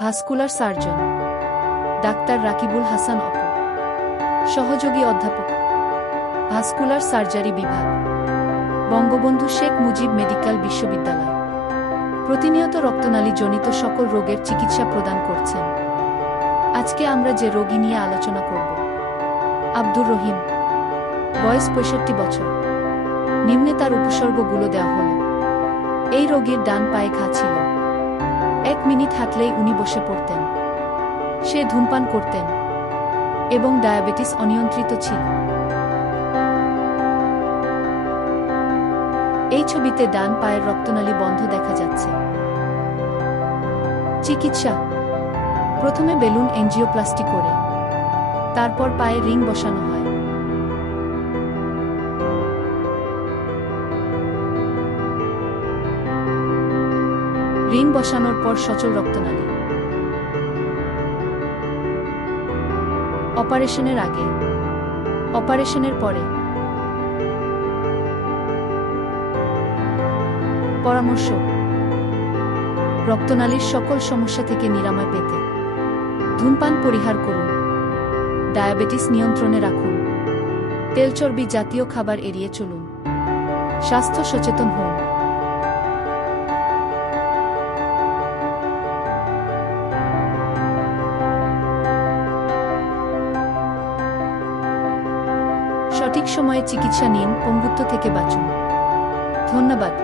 Vascular surgeon doctor Rakibul Hasan Apu, সহযোগী অধ্যাপক, vascular surgery বিভাগ, বঙ্গবন্ধু শেখ মুজিব মেডিকেল বিশ্ববিদ্যালয়। প্রতিনিয়ত রক্তনালী জনিত সকল রোগের চিকিৎসা প্রদান করছেন। আজকে আমরা যে রোগী নিয়ে আলোচনা করব, আব্দুর রহিম, বয়স ৬৫ বছর। নিম্নে তার উপসর্গগুলো দেওয়া হল। এই রোগীর ডান পায়ে ঘা ছিল। ১ মিনিট হাঁটলেই উনি বসে পড়তেন। সে ধূমপান করতেন এবং ডায়াবেটিস অনিয়ন্ত্রিত ছিল। এই ছবিতে ডান পায়ের রক্তনালী বন্ধ দেখা যাচ্ছে। চিকিৎসা: প্রথমে বেলুন এনজিওপ্লাস্টি করে তারপর পায়ে রিং বসানো হয়। রিং বসানোর পর সচল রক্তনালী। অপারেশনের আগে, অপারেশনের পরে। পরামর্শ: রক্তনালীর সকল সমস্যা থেকে নিরাময় পেতে ধূমপান পরিহার করুন, ডায়াবেটিস নিয়ন্ত্রণে রাখুন, তেল চর্বি জাতীয় খাবার এড়িয়ে চলুন, স্বাস্থ্য সচেতন হন। সঠিক সময়ে চিকিৎসা নিন, পঙ্গুত্ব থেকে বাঁচুন। ধন্যবাদ।